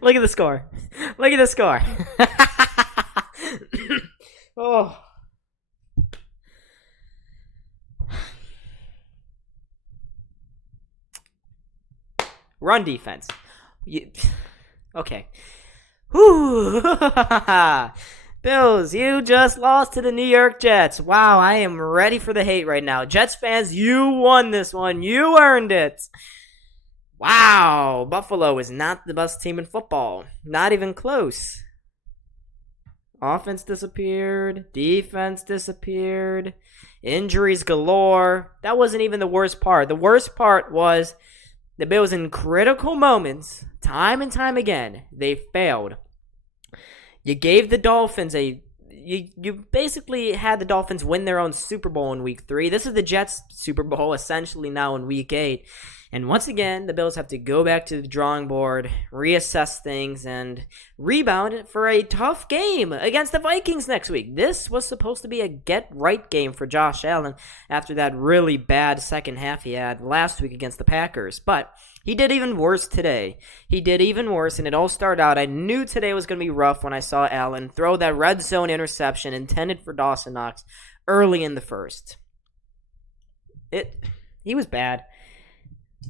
Look at the score. Look at the score. Oh. Run defense. Okay. Whew. Bills, you just lost to the New York Jets. Wow, I am ready for the hate right now. Jets fans, you won this one. You earned it. Wow, Buffalo is not the best team in football. Not even close. Offense disappeared. Defense disappeared. Injuries galore. That wasn't even the worst part. The worst part was the Bills in critical moments, time and time again, they failed. You gave the Dolphins you basically had the Dolphins win their own Super Bowl in Week 3. This is the Jets' Super Bowl essentially now in Week 8. And once again, the Bills have to go back to the drawing board, reassess things, and rebound for a tough game against the Vikings next week. This was supposed to be a get-right game for Josh Allen after that really bad second half he had last week against the Packers. But he did even worse today. He did even worse, and it all started out. I knew today was going to be rough when I saw Allen throw that red zone interception intended for Dawson Knox early in the first. He was bad.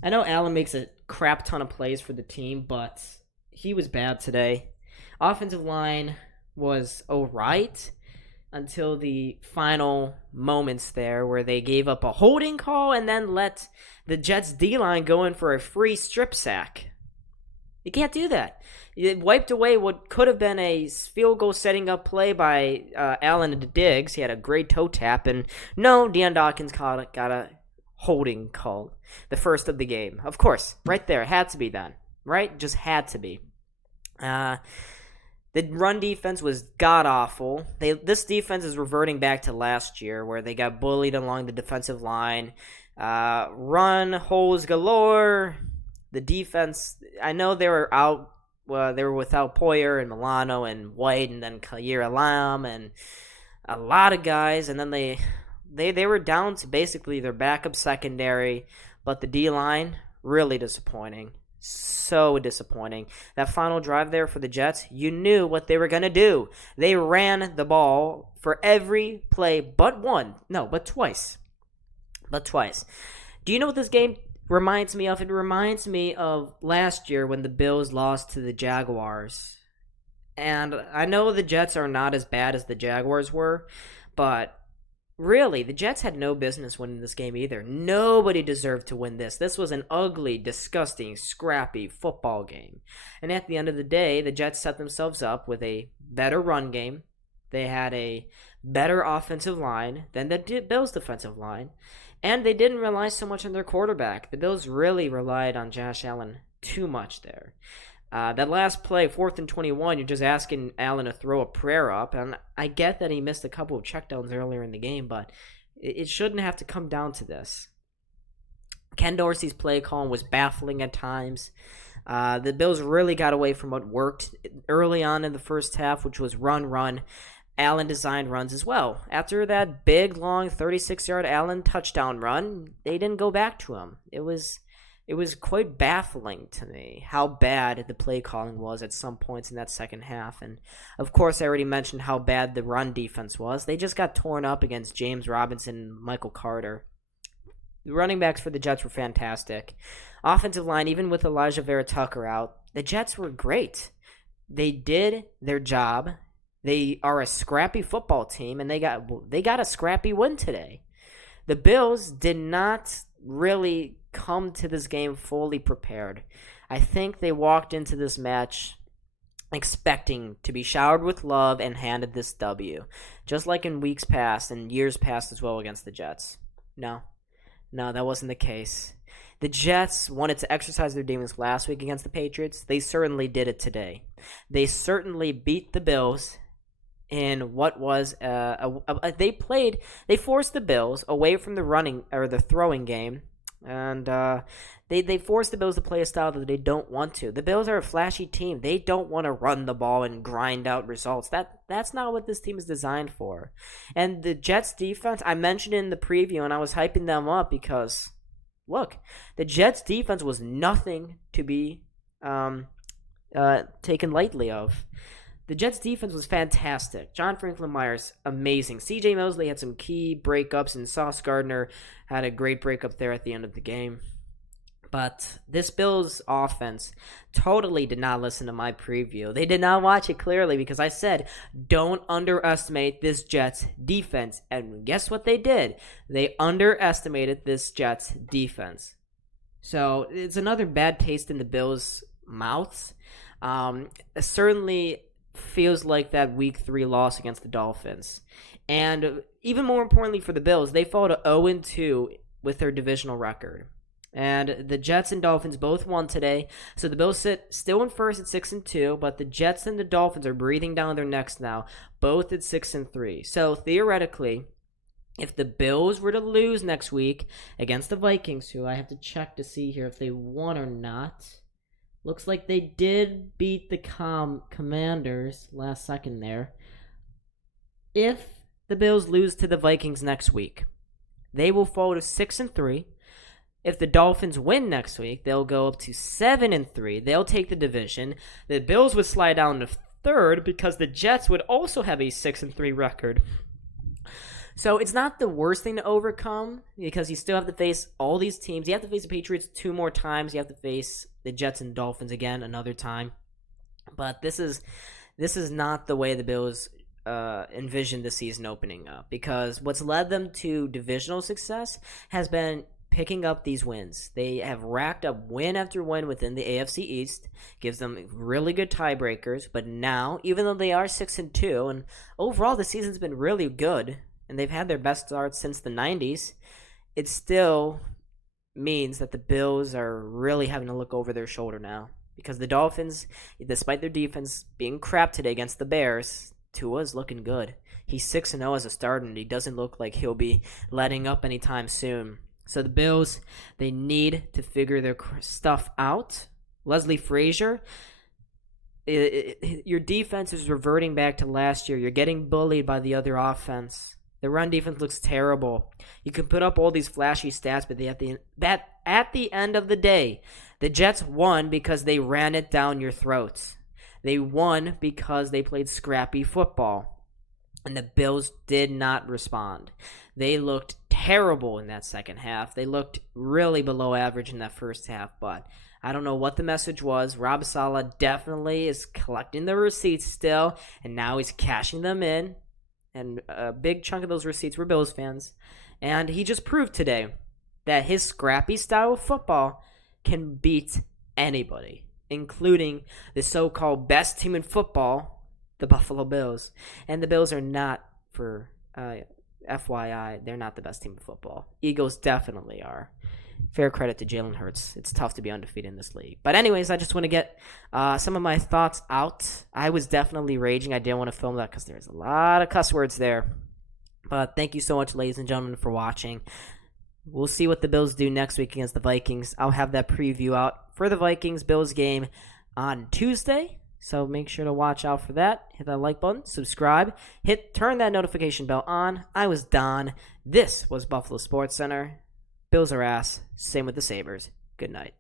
I know Allen makes a crap ton of plays for the team, but he was bad today. Offensive line was alright until the final moments there where they gave up a holding call and then let the Jets D-line go in for a free strip sack. You can't do that. It wiped away what could have been a field goal setting up play by Allen to Diggs. He had a great toe tap, and no, Deion Dawkins got a holding call, the first of the game. Of course, right there, had to be done, right? Just had to be. The run defense was god-awful. This defense is reverting back to last year where they got bullied along the defensive line. Run holes galore. The defense, I know they were out. They were without Poyer and Milano and White and then Khair Alam and a lot of guys, and then they were down to basically their backup secondary, but the D-line, really disappointing. So disappointing. That final drive there for the Jets, you knew what they were going to do. They ran the ball for every play but one. No, but twice. Do you know what this game reminds me of? It reminds me of last year when the Bills lost to the Jaguars. And I know the Jets are not as bad as the Jaguars were, but really, the Jets had no business winning this game either. Nobody deserved to win this. This was an ugly, disgusting, scrappy football game. And at the end of the day, the Jets set themselves up with a better run game. They had a better offensive line than the Bills' defensive line. And they didn't rely so much on their quarterback. The Bills really relied on Josh Allen too much there. That last play, 4th and 21, you're just asking Allen to throw a prayer up. And I get that he missed a couple of checkdowns earlier in the game, but it shouldn't have to come down to this. Ken Dorsey's play call was baffling at times. The Bills really got away from what worked early on in the first half, which was run. Allen designed runs as well. After that big, long 36-yard Allen touchdown run, they didn't go back to him. It was quite baffling to me how bad the play calling was at some points in that second half. And, of course, I already mentioned how bad the run defense was. They just got torn up against James Robinson and Michael Carter. The running backs for the Jets were fantastic. Offensive line, even with Elijah Vera Tucker out, the Jets were great. They did their job. They are a scrappy football team, and they got a scrappy win today. The Bills did not really come to this game fully prepared. I think they walked into this match expecting to be showered with love and handed this W, just like in weeks past and years past as well against the Jets. No, that wasn't the case. The Jets wanted to exercise their demons last week against the Patriots. They certainly did it today. They certainly beat the Bills in what was they forced the Bills away from the running or the throwing game, and they forced the Bills to play a style that they don't want to. The Bills are a flashy team. They don't want to run the ball and grind out results. That's not what this team is designed for. And the Jets defense, I mentioned in the preview, and I was hyping them up because, look, the Jets defense was nothing to be taken lightly of. The Jets' defense was fantastic. John Franklin Myers, amazing. C.J. Mosley had some key breakups, and Sauce Gardner had a great breakup there at the end of the game. But this Bills offense totally did not listen to my preview. They did not watch it clearly because I said, don't underestimate this Jets defense. And guess what they did? They underestimated this Jets defense. So it's another bad taste in the Bills' mouths. It certainly feels like that Week 3 loss against the Dolphins. And even more importantly for the Bills, they fall to 0-2 with their divisional record. And the Jets and Dolphins both won today. So the Bills sit still in first at 6-2, but the Jets and the Dolphins are breathing down their necks now, both at 6-3. So theoretically, if the Bills were to lose next week against the Vikings, who I have to check to see here if they won or not. Looks like they did beat the Commanders last second there. If the Bills lose to the Vikings next week, they will fall to 6-3. If the Dolphins win next week, they'll go up to 7-3. They'll take the division. The Bills would slide down to third because the Jets would also have a 6-3 record. So it's not the worst thing to overcome because you still have to face all these teams. You have to face the Patriots 2 more times. You have to face the Jets and Dolphins again another time. But this is not the way the Bills envisioned the season opening up, because what's led them to divisional success has been picking up these wins. They have racked up win after win within the AFC East, gives them really good tiebreakers. But now, even though they are 6-2, and overall the season's been really good, and they've had their best start since the 90s, it still means that the Bills are really having to look over their shoulder now. Because the Dolphins, despite their defense being crap today against the Bears, Tua's looking good. He's 6-0 as a starter, and he doesn't look like he'll be letting up anytime soon. So the Bills, they need to figure their stuff out. Leslie Frazier, your defense is reverting back to last year. You're getting bullied by the other offense. The run defense looks terrible. You can put up all these flashy stats, but at the end of the day, the Jets won because they ran it down your throats. They won because they played scrappy football. And the Bills did not respond. They looked terrible in that second half. They looked really below average in that first half, but I don't know what the message was. Rob Saleh definitely is collecting the receipts still, and now he's cashing them in. And a big chunk of those receipts were Bills fans. And he just proved today that his scrappy style of football can beat anybody, including the so-called best team in football, the Buffalo Bills. And the Bills are not, for FYI, they're not the best team in football. Eagles definitely are. Fair credit to Jalen Hurts. It's tough to be undefeated in this league. But anyways, I just want to get some of my thoughts out. I was definitely raging. I didn't want to film that because there's a lot of cuss words there. But thank you so much, ladies and gentlemen, for watching. We'll see what the Bills do next week against the Vikings. I'll have that preview out for the Vikings-Bills game on Tuesday. So make sure to watch out for that. Hit that like button, subscribe, turn that notification bell on. I was Don. This was Buffalo SportsCenter. Bills are ass. Same with the Sabres. Good night.